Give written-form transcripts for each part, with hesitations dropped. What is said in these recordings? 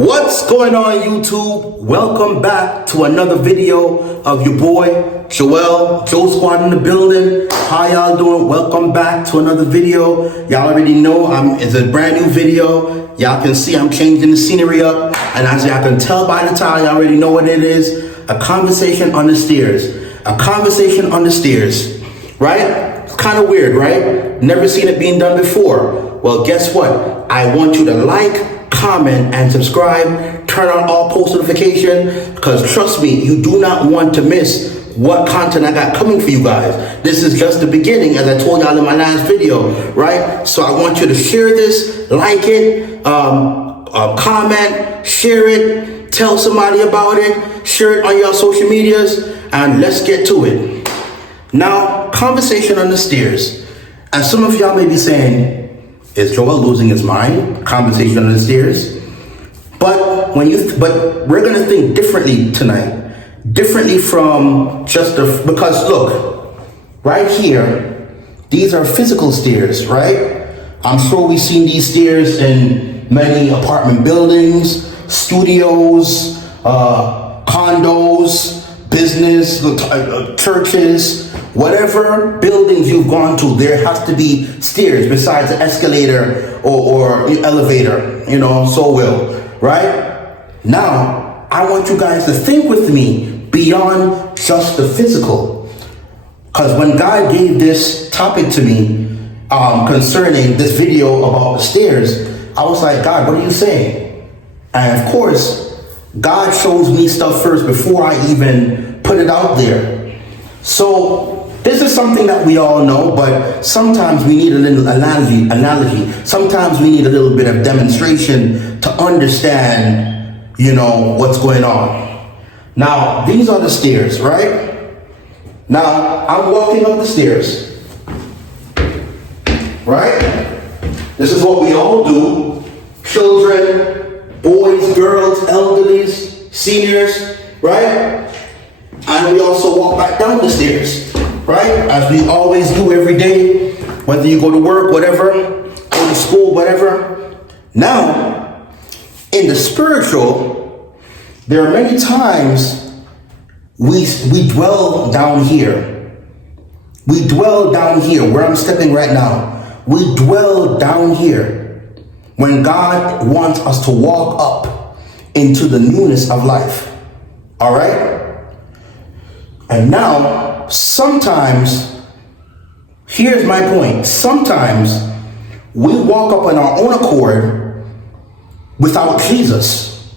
What's going on, YouTube? Welcome back to another video of your boy Joel, Joe Squad in the building. How y'all doing? Welcome back to another video. Y'all already know it's a brand new video. Y'all can see I'm changing the scenery up, and as y'all can tell by the title, y'all already know what it is. A conversation on the stairs. A conversation on the stairs, right? It's kind of weird, right? Never seen it being done before. Well, guess what? I want you to like, comment, and subscribe. Turn on all post notification, because trust me, you do not want to miss what content I got coming for you guys. This is just the beginning, as I told y'all in my last video, right? So I want you to share this, like it, comment, share it, tell somebody about it, share it on your social medias, and let's get to it. Now, conversation on the stairs. And some of y'all may be saying, is Joel losing his mind? Conversation on the stairs. But we're gonna think differently tonight. Differently from just because look, right here, these are physical stairs, right? I'm sure we've seen these stairs in many apartment buildings, studios, condos, business, churches, whatever buildings you've gone to, there has to be stairs besides the escalator or elevator, right? Now, I want you guys to think with me beyond just the physical. Because when God gave this topic to me concerning this video about the stairs, I was like, God, what are you saying? And of course, God shows me stuff first before I even put it out there. So this is something that we all know, but sometimes we need a little analogy. Sometimes we need a little bit of demonstration to understand, what's going on. Now, these are the stairs, right? Now, I'm walking up the stairs, right? This is what we all do. Children, boys, girls, elderlies, seniors, right? And we also walk back down the stairs, right? As we always do every day, whether you go to work, whatever, go to school, whatever. Now, in the spiritual, there are many times we dwell down here. We dwell down here, where I'm stepping right now. We dwell down here when God wants us to walk up into the newness of life. All right? And now, sometimes, here's my point. Sometimes we walk up on our own accord without Jesus,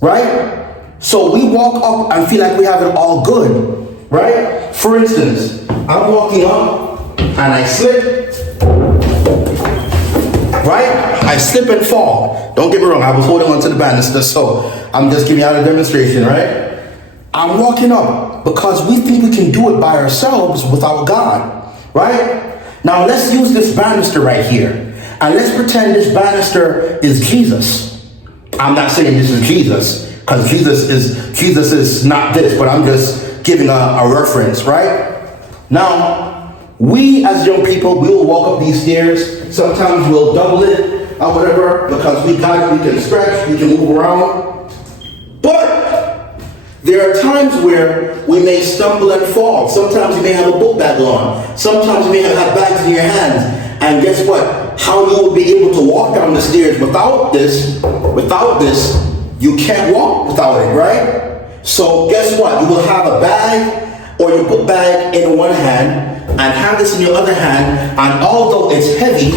right? So we walk up and feel like we have it all good, right? For instance, I'm walking up and I slip, right? I slip and fall. Don't get me wrong, I was holding on to the banister, so I'm just giving you a demonstration, right? I'm walking up because we think we can do it by ourselves without God, right? Now let's use this banister right here, and let's pretend this banister is Jesus. I'm not saying this is Jesus, because Jesus is not this, but I'm just giving a reference, right? Now, we as young people, we will walk up these stairs. Sometimes we'll double it or whatever, because we can stretch, we can move around. But there are times where we may stumble and fall. Sometimes you may have a book bag on. Sometimes you may have bags in your hands. And guess what? How you will be able to walk down the stairs without this, you can't walk without it, right? So guess what? You will have a bag or your book bag in one hand and have this in your other hand. And although it's heavy,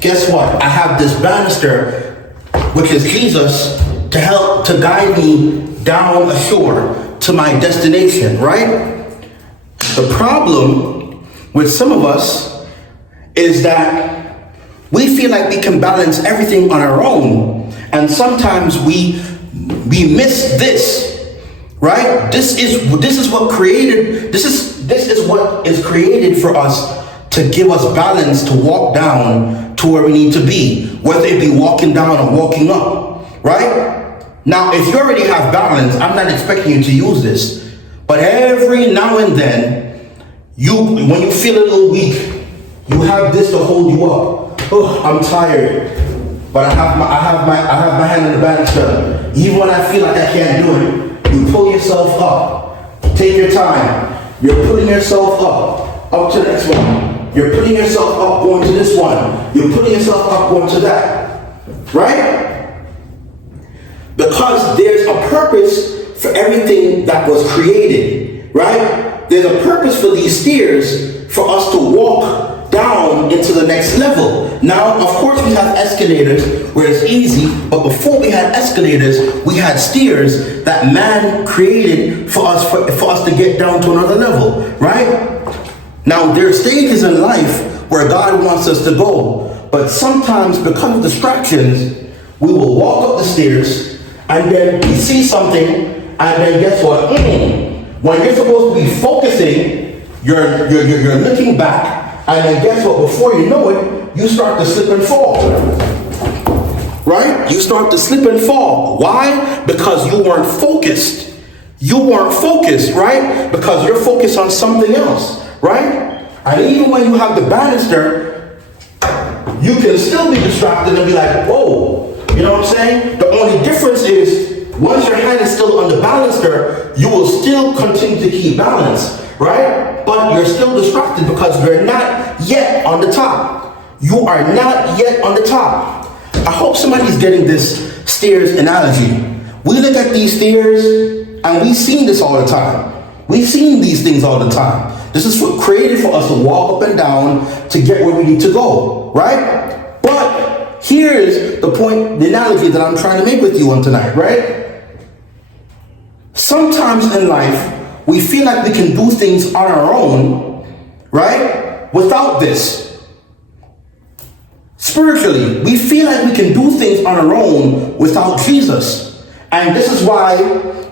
guess what? I have this banister, which is Jesus, to help to guide me down a shore to my destination, right? The problem with some of us is that we feel like we can balance everything on our own, and sometimes we miss this, right? This is what is created for us to give us balance to walk down to where we need to be, whether it be walking down or walking up, right? Now, if you already have balance, I'm not expecting you to use this, but every now and then, when you feel a little weak, you have this to hold you up. Oh, I'm tired. but I have my hand on the banister. Even when I feel like I can't do it, you pull yourself up. Take your time. You're pulling yourself up to the next one. You're putting yourself up going to this one. You're putting yourself up going to that. Right? Because there's a purpose for everything that was created. Right? There's a purpose for these stairs for us to walk down into the next level. Now, of course, we have escalators where it's easy, but before we had escalators, we had stairs that man created for us to get down to another level, right? Now, there are stages in life where God wants us to go, but sometimes because of distractions, we will walk up the stairs and then we see something, and then guess what? When you're supposed to be focusing, you're looking back. And then guess what? Before you know it, you start to slip and fall. Right? You start to slip and fall. Why? Because you weren't focused. You weren't focused, right? Because you're focused on something else, right? And even when you have the banister, you can still be distracted and be like, whoa. You know what I'm saying? The only difference is once your hand is still on the banister, you will still continue to keep balance. Right? But you're still distracted because you're not yet on the top. You are not yet on the top. I hope somebody's getting this stairs analogy. We look at these stairs and we've seen this all the time. We've seen these things all the time. This is created for us to walk up and down to get where we need to go. Right? But here's the point, the analogy that I'm trying to make with you on tonight. Right? Sometimes in life, we feel like we can do things on our own, right? Without this. Spiritually, we feel like we can do things on our own without Jesus. And this is why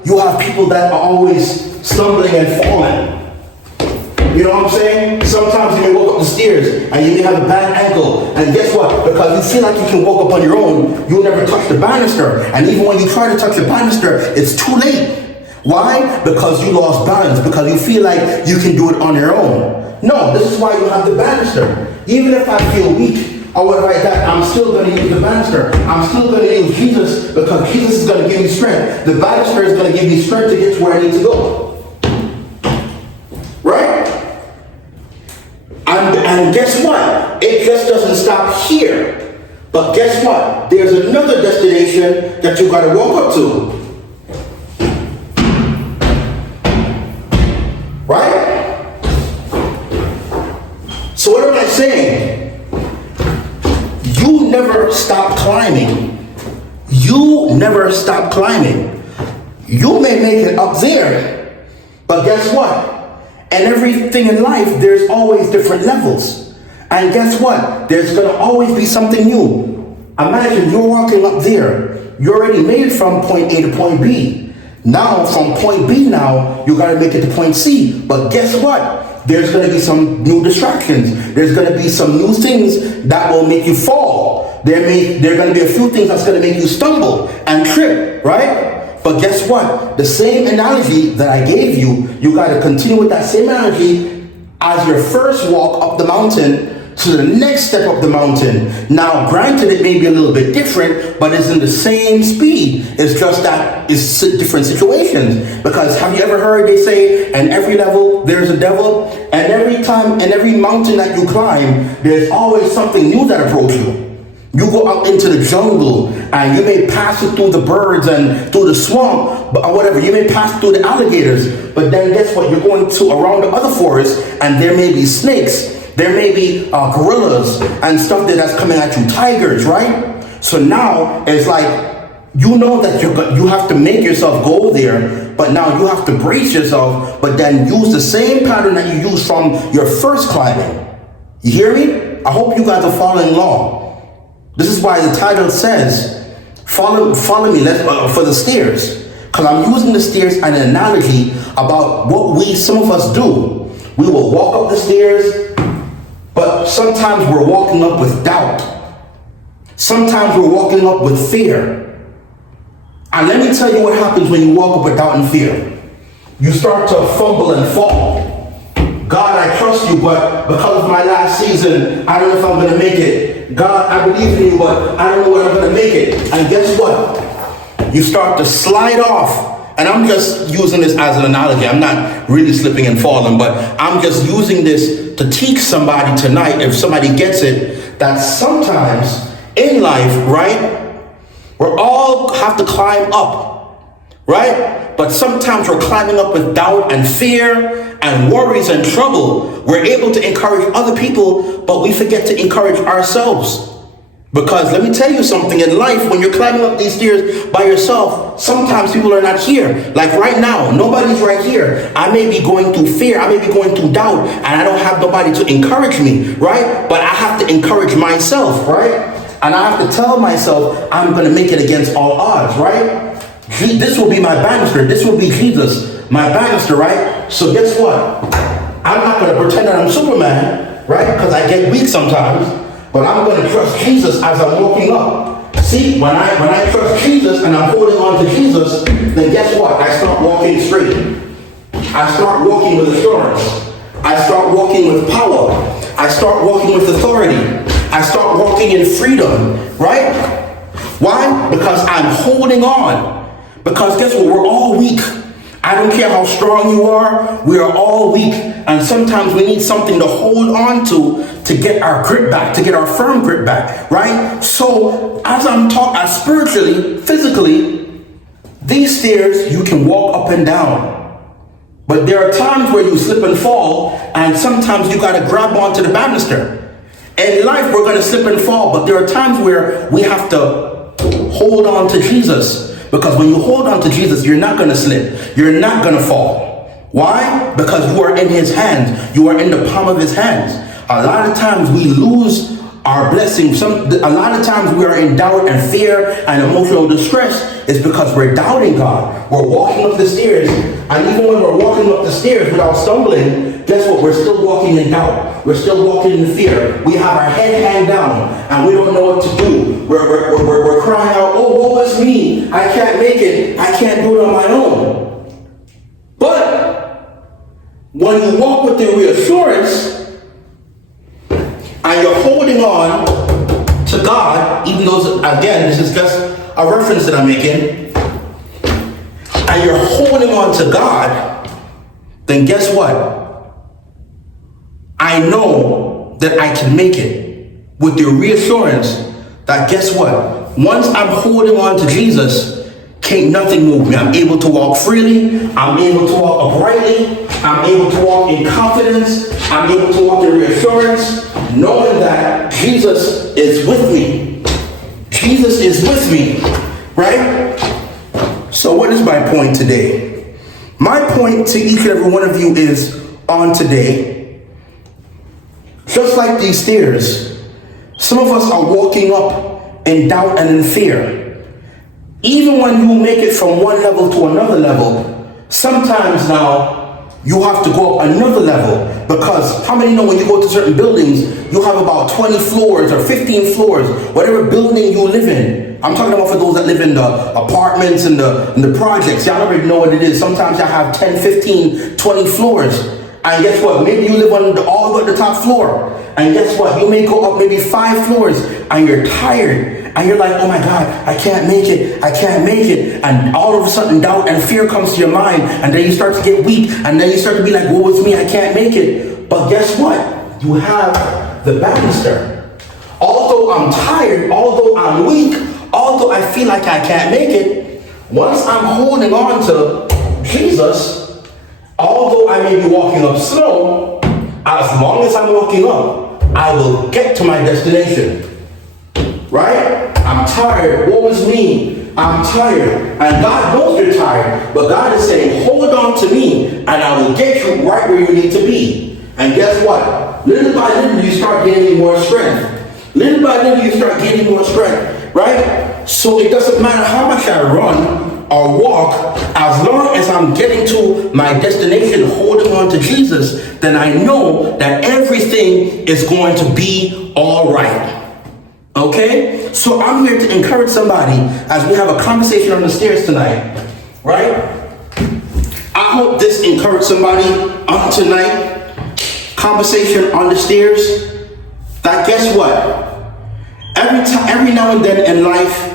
you have people that are always stumbling and falling. You know what I'm saying? Sometimes you may walk up the stairs and you may have a bad ankle. And guess what? Because you feel like you can walk up on your own, you'll never touch the banister. And even when you try to touch the banister, it's too late. Why? Because you lost balance, because you feel like you can do it on your own. No, this is why you have the banister. Even if I feel weak or whatever like that, I'm still going to use the banister. I'm still going to use Jesus because Jesus is going to give me strength. The banister is going to give me strength to get to where I need to go. Right? And guess what? It just doesn't stop here. But guess what? There's another destination that you got to walk up to. Right? So what am I saying? You never stop climbing. You never stop climbing. You may make it up there, but guess what? And everything in life, there's always different levels. And guess what? There's going to always be something new. Imagine you're walking up there. You already made it from point A to point B. Now, from point B now, you got to make it to point C. But guess what? There's going to be some new distractions. There's going to be some new things that will make you fall. There are going to be a few things that's going to make you stumble and trip, right? But guess what? The same analogy that I gave you, you got to continue with that same analogy as your first walk up the mountain to the next step up the mountain. Now, granted, it may be a little bit different, but it's in the same speed. It's just that it's different situations. Because have you ever heard they say, in every level, there's a devil? And every time, and every mountain that you climb, there's always something new that approaches you. You go out into the jungle, and you may pass it through the birds and through the swamp, or whatever. You may pass through the alligators, but then guess what? You're going to around the other forest, and there may be snakes. There may be gorillas and stuff that's coming at you, tigers, right? So now it's like, you know that you have to make yourself go there, but now you have to brace yourself, but then use the same pattern that you used from your first climbing. You hear me? I hope you guys are following along. This is why the title says, follow me for the stairs. Because I'm using the stairs as an analogy about what some of us do. We will walk up the stairs, but sometimes we're walking up with doubt. Sometimes we're walking up with fear. And let me tell you what happens when you walk up with doubt and fear. You start to fumble and fall. God, I trust you, but because of my last season, I don't know if I'm going to make it. God, I believe in you, but I don't know when I'm going to make it. And guess what? You start to slide off. And I'm just using this as an analogy. I'm not really slipping and falling, but I'm just using this to teach somebody tonight, if somebody gets it, that sometimes in life, right, we're all have to climb up, right? But sometimes we're climbing up with doubt and fear and worries and trouble. We're able to encourage other people, but we forget to encourage ourselves. Because let me tell you something, in life, when you're climbing up these stairs by yourself, sometimes people are not here. Like right now, nobody's right here. I may be going through fear, I may be going through doubt, and I don't have nobody to encourage me, right? But I have to encourage myself, right? And I have to tell myself, I'm going to make it against all odds, right? This will be my banister. This will be Jesus, my banister, right? So guess what? I'm not going to pretend that I'm Superman, right? Because I get weak sometimes. But I'm going to trust Jesus as I'm walking up. See, when I trust Jesus and I'm holding on to Jesus, then guess what? I start walking straight. I start walking with assurance. I start walking with power. I start walking with authority. I start walking in freedom, right? Why? Because I'm holding on. Because guess what? We're all weak. I don't care how strong you are, we are all weak. And sometimes we need something to hold on to get our grip back, to get our firm grip back, right? So as I'm talking spiritually, physically, these stairs you can walk up and down. But there are times where you slip and fall, and sometimes you got to grab onto the banister. In life, we're going to slip and fall, but there are times where we have to hold on to Jesus. Because when you hold on to Jesus, you're not going to slip. You're not going to fall. Why? Because you are in his hands. You are in the palm of his hands. A lot of times we lose our blessings. A lot of times we are in doubt and fear and emotional distress. It's because we're doubting God. We're walking up the stairs. And even when we're walking up the stairs without stumbling, guess what? We're still walking in doubt. We're still walking in fear. We have our head hanged down and we don't know what to do. We're crying out, oh, woe is me. I can't make it. I can't do it on my own. But when you walk with the reassurance and you're holding on to God, even though, again, this is just a reference that I'm making, and you're holding on to God, then guess what? I know that I can make it with the reassurance that guess what? Once I'm holding on to Jesus, can't nothing move me. I'm able to walk freely. I'm able to walk uprightly. I'm able to walk in confidence. I'm able to walk in reassurance, knowing that Jesus is with me. Jesus is with me, right? So what is my point today? My point to each and every one of you is on today, just like these stairs, some of us are walking up in doubt and in fear. Even when you make it from one level to another level, sometimes now you have to go up another level, because how many know when you go to certain buildings, you have about 20 floors or 15 floors, whatever building you live in. I'm talking about for those that live in the apartments and the projects. Y'all already know what it is. Sometimes y'all have 10, 15, 20 floors. And guess what? Maybe you live on all the way at the top floor. And guess what? You may go up maybe 5 floors and you're tired. And you're like, oh my God, I can't make it. I can't make it. And all of a sudden doubt and fear comes to your mind. And then you start to get weak. And then you start to be like, woe is me, I can't make it. But guess what? You have the banister. Although I'm tired, although I'm weak, although I feel like I can't make it, once I'm holding on to Jesus, although I may be walking up slow, as long as I'm walking up, I will get to my destination. Right? I'm tired. Woe is me. I'm tired. And God knows you're tired. But God is saying, hold on to me and I will get you right where you need to be. And guess what? Little by little you start gaining more strength. Little by little you start gaining more strength. Right? So it doesn't matter how much I run or walk, as long as I'm getting to my destination holding on to Jesus, then I know that everything is going to be all right. Okay? So I'm here to encourage somebody as we have a conversation on the stairs tonight, right? I hope this encouraged somebody on tonight conversation on the stairs, that guess what? Every now and then in life,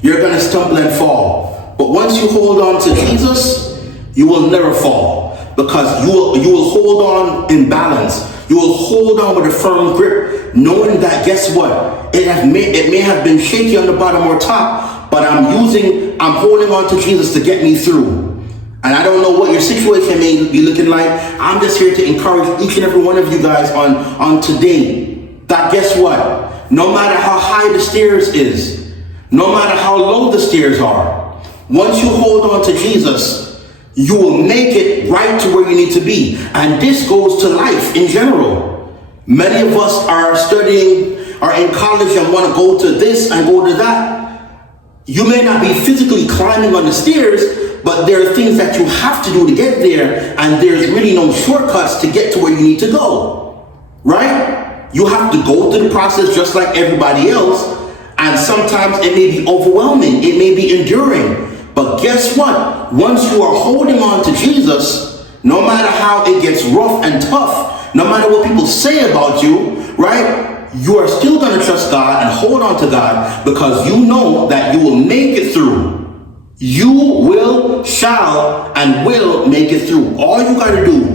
you're going to stumble and fall. But once you hold on to Jesus, you will never fall, because you will hold on in balance. You will hold on with a firm grip, knowing that guess what? It may have been shaky on the bottom or top, but I'm holding on to Jesus to get me through. And I don't know what your situation may be looking like. I'm just here to encourage each and every one of you guys on today that guess what? No matter how high the stairs is, no matter how low the stairs are, once you hold on to Jesus, you will make it right to where you need to be. And this goes to life in general. Many of us are studying, are in college and want to go to this and go to that. You may not be physically climbing on the stairs, but there are things that you have to do to get there, and there's really no shortcuts to get to where you need to go, right? You have to go through the process just like everybody else, and sometimes it may be overwhelming, it may be enduring. But guess what? Once you are holding on to Jesus, no matter how it gets rough and tough, no matter what people say about you, right? You are still going to trust God and hold on to God, because you know that you will make it through. You will, shall, and will make it through. All you got to do,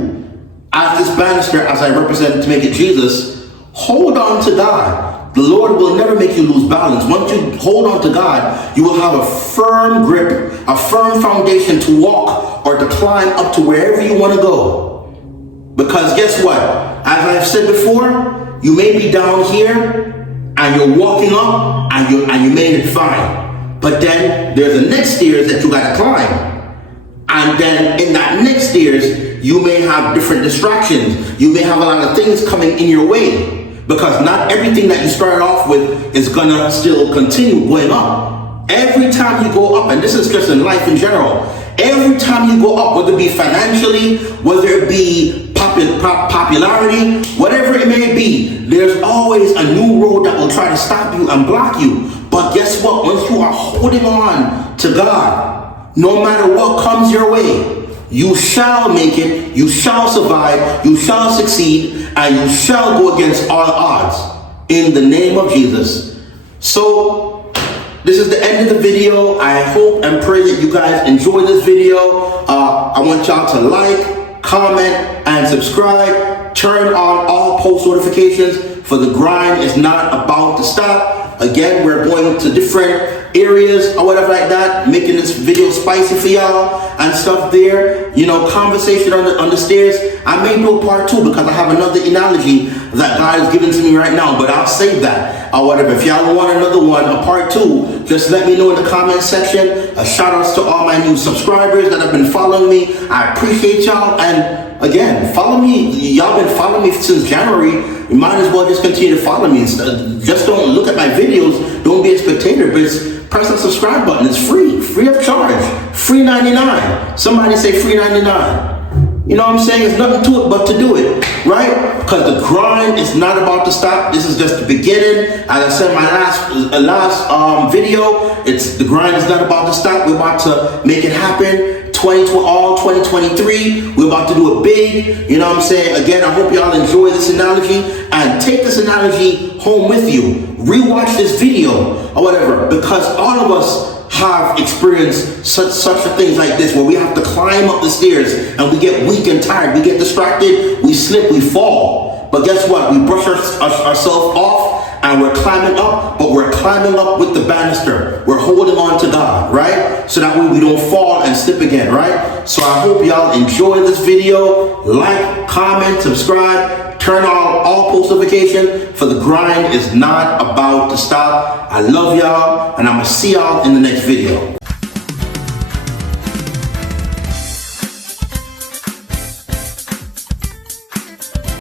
as this banister, as I represent to make it Jesus, hold on to God. The Lord will never make you lose balance. Once you hold on to God, you will have a firm grip, a firm foundation to walk or to climb up to wherever you want to go. Because guess what? As I've said before, you may be down here and you're walking up and you made it fine. But then there's the next stairs that you got to climb. And then in that next stairs, you may have different distractions. You may have a lot of things coming in your way, because not everything that you started off with is gonna still continue going up. Every time you go up, and this is just in life in general, every time you go up, whether it be financially, whether it be popularity, whatever it may be, there's always a new road that will try to stop you and block you. But guess what? Once you are holding on to God, no matter what comes your way, you shall make it, you shall survive, you shall succeed, and you shall go against all odds in the name of Jesus. So this is the end of the video. I hope and pray that you guys enjoy this video. I want y'all to like, comment, and subscribe. Turn on all post notifications, for the grind is not about to stop. Again, we're going to different areas or whatever like that, making this video spicy for y'all and stuff there. You know, conversation on the stairs. I may do a part 2 because I have another analogy that God is giving to me right now, but I'll save that or whatever. If y'all want another one, a part 2, just let me know in the comment section. Shout outs to all my new subscribers that have been following me. I appreciate y'all. And again, follow me. Y'all been following me since January. You might as well just continue to follow me. Just don't look at my videos. Don't be a spectator, but press that subscribe button. It's free of charge. Free 99. Somebody say free 99. You know what I'm saying? There's nothing to it but to do it, right? Because the grind is not about to stop. This is just the beginning. As I said in my last video, the grind is not about to stop. We're about to make it happen. 2023, we're about to do it big. You know what I'm saying? Again, I hope y'all enjoy this analogy and take this analogy home with you. Rewatch this video or whatever, because all of us have experienced such things like this, where we have to climb up the stairs and we get weak and tired, we get distracted, we slip, we fall. But guess what? We brush ourselves off and we're climbing up, but we're climbing up with the banister. We're holding on to God, right? So that way we don't fall and slip again, right? So I hope y'all enjoy this video. Like, comment, subscribe, turn on all post notifications, for the grind is not about to stop. I love y'all, and I'm gonna see y'all in the next video.